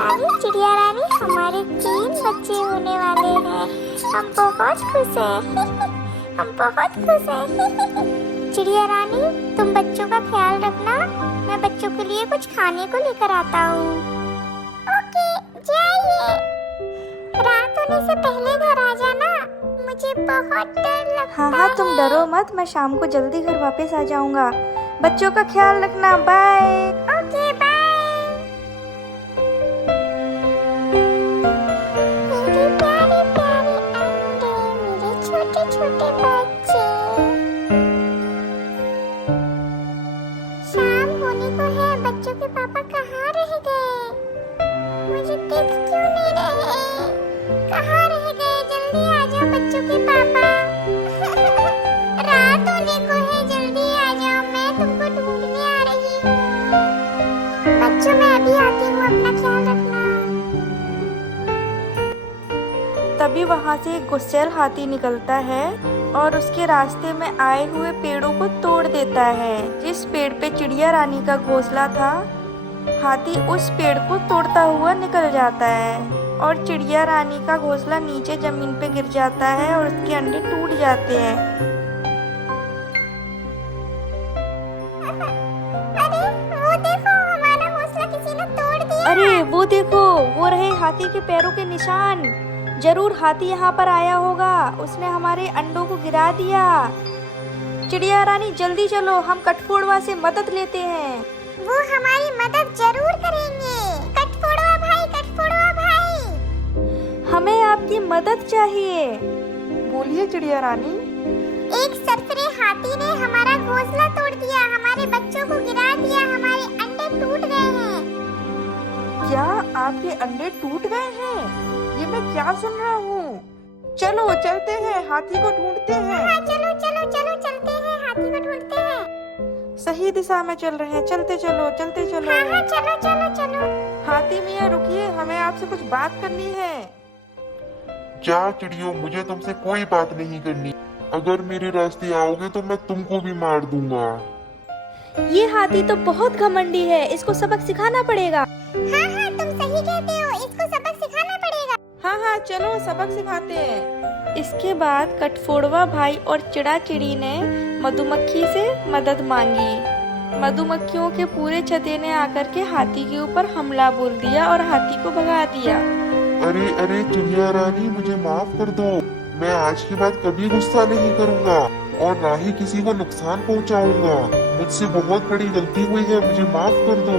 चिड़िया रानी, हमारे 3 बच्चे होने वाले हैं। हम बहुत खुश हैं। हम बहुत खुश हैं। चिड़िया रानी, तुम बच्चों का ख्याल रखना। मैं बच्चों के लिए कुछ खाने को लेकर आता हूँ। ओके, जाइए। रात होने से पहले घर आ जाना, मुझे बहुत डर लगता है। हाँ, तुम डरो मत, मैं शाम को जल्दी घर वापस आ जाऊंगा। बच्चों का ख्याल रखना, बाय। Okay, bye. मेरे प्यारे प्यारे अंडे, मेरे छोटे छोटे बच्चे। शाम होने को है, बच्चों के पापा कहाँ रह गए? मुझे दिख क्यों नहीं रहे? कहाँ रह गए? जल्दी आ जाओ बच्चों के पापा। रात होने को है, जल्दी आ जाओ, मैं तुमको ढूंढने आ रही हूँ। बच्चों, मैं अभी आती हूँ, अपना ख्याल रखना। तभी वहाँ से एक गुस्सैल हाथी निकलता है और उसके रास्ते में आए हुए पेड़ों को तोड़ देता है। जिस पेड़ पे चिड़िया रानी का घोंसला था, हाथी उस पेड़ को तोड़ता हुआ निकल जाता है और चिड़िया रानी का घोंसला नीचे जमीन पे गिर जाता है और उसके अंडे टूट जाते हैं। अरे वो देखो, हमारा घोंसला किसी ने तोड़ दिया। अरे वो देखो, वो रहे हाथी के पैरों के निशान। जरूर हाथी यहाँ पर आया होगा, उसने हमारे अंडों को गिरा दिया। चिड़िया रानी जल्दी चलो, हम कठफोड़वा से मदद लेते हैं। वो हमारी मदद जरूर करेंगे। कठफोड़वा भाई, कठफोड़वा भाई। हमें आपकी मदद चाहिए। बोलिए चिड़िया रानी। एक सरसरे हाथी ने हमारा घोंसला तोड़ दिया, हमारे बच्चों को गिरा दिया, हमारे अंडे टूट गए हैं। क्या आपके अंडे टूट गए हैं? ये मैं क्या सुन रहा हूँ? चलो चलते हैं, हाथी को ढूंढते हैं। हाँ, चलो चलो चलो, चलते हैं, हाथी को ढूंढते हैं। सही दिशा में चल रहे हैं, चलते चलो चलते चलो। हाँ हाँ, चलो चलो चलो। हाथी मियाँ रुकिए, हमें आपसे कुछ बात करनी है। क्या चिड़ियों, मुझे तुमसे कोई बात नहीं करनी। अगर मेरे रास्ते आओगे तो मैं तुमको भी मार दूंगा। ये हाथी तो बहुत घमंडी है, इसको सबक सिखाना पड़ेगा। हाँ हाँ, तुम सही कहते हो, इसको सबक सिखाना पड़ेगा। हाँ हाँ, चलो सबक सिखाते हैं। इसके बाद कठफोड़वा भाई और चिड़ा चिड़ी ने मधुमक्खी से मदद मांगी। मधुमक्खियों के पूरे छते ने आकर के हाथी के ऊपर हमला बोल दिया और हाथी को भगा दिया। अरे अरे चिड़िया रानी, मुझे माफ कर दो। मैं आज के बाद कभी गुस्सा नहीं करूंगा और ना ही किसी को नुकसान पहुंचाऊंगा। मुझसे बहुत बड़ी गलती हुई है, मुझे माफ कर दो।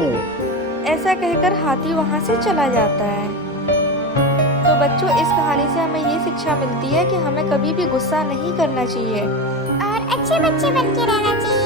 ऐसा कहकर हाथी वहाँ से चला जाता है। तो बच्चों, इस कहानी से हमें ये शिक्षा मिलती है कि हमें कभी भी गुस्सा नहीं करना चाहिए और अच्छे बच्चे बन के रहना चाहिए।